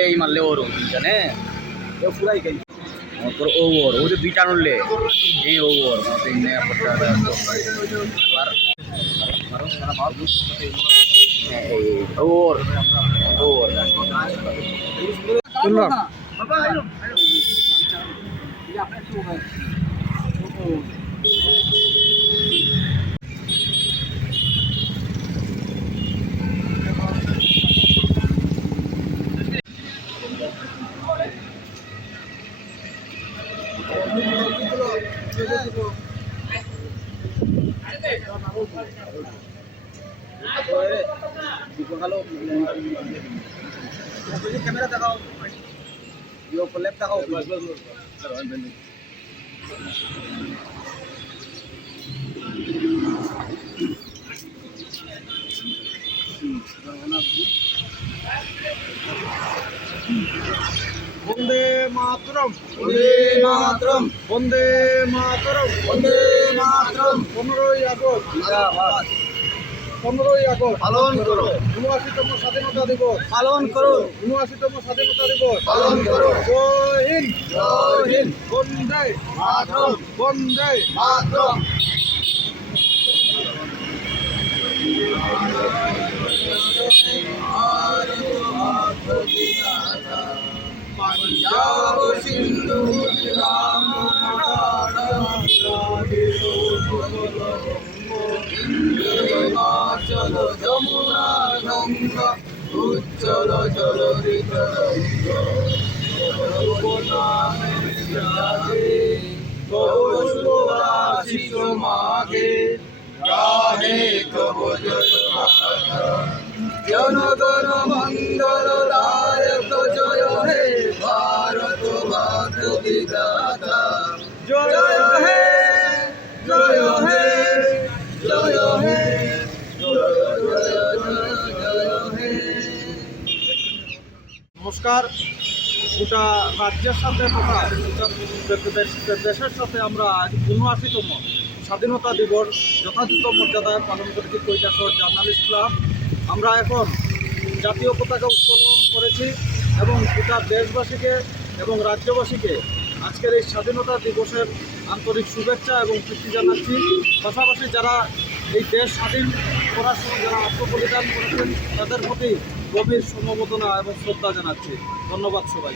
এই মারলে ওর জানে? এ পুরাই গেল। তোর ওভার ও যে দুইটা নড়লে এই ওভার ইন্নে পড়তে হবে ক্যামেরা দেখাও ল্যাপ দেখাও বন্দে মাতরম। বন্দে মাতরম। বন্দে মাতরম। বন্দে মাতরম। পনেরোই আগস্ট। পনেরোই আগস্ট। পালন করো। উনআশিতম স্বাধীনতা দিবস। পালন করো। উনআশিতম স্বাধীনতা দিবস। পালন করো। জয় হিন্দ। জয় হিন্দ। বন্দে মাতরম। বন্দে। মাতরম। পাঞ্জাব সিন্ধু হিমাচল যমুনা গঙ্গা উজ্জ্বল জল কৌশিক মাগে গাহে কব জয় মাতা। জনগণ মঙ্গল জয় হে জয় হে জয় হে নমস্কার। গোটা রাজ্যের সাথে তথা দেশ- দেশের সাথে আমরা আজ উনআশিতম স্বাধীনতা দিবস যথাযথ মর্যাদায় পালন করেছি কৈলাসর জার্নালিস্ট ক্লাব। আমরা এখন জাতীয় পতাকা উত্তোলন করেছি এবং গোটা দেশবাসীকে এবং রাজ্যবাসীকে আজকের এই স্বাধীনতা দিবসের আন্তরিক শুভেচ্ছা এবং তৃপ্তি জানাচ্ছি। পাশাপাশি যারা এই দেশ স্বাধীন করার সময় যারা আত্মবলিদান করেছেন, তাদের প্রতি গভীর সমবেদনা এবং শ্রদ্ধা জানাচ্ছি। ধন্যবাদ সবাই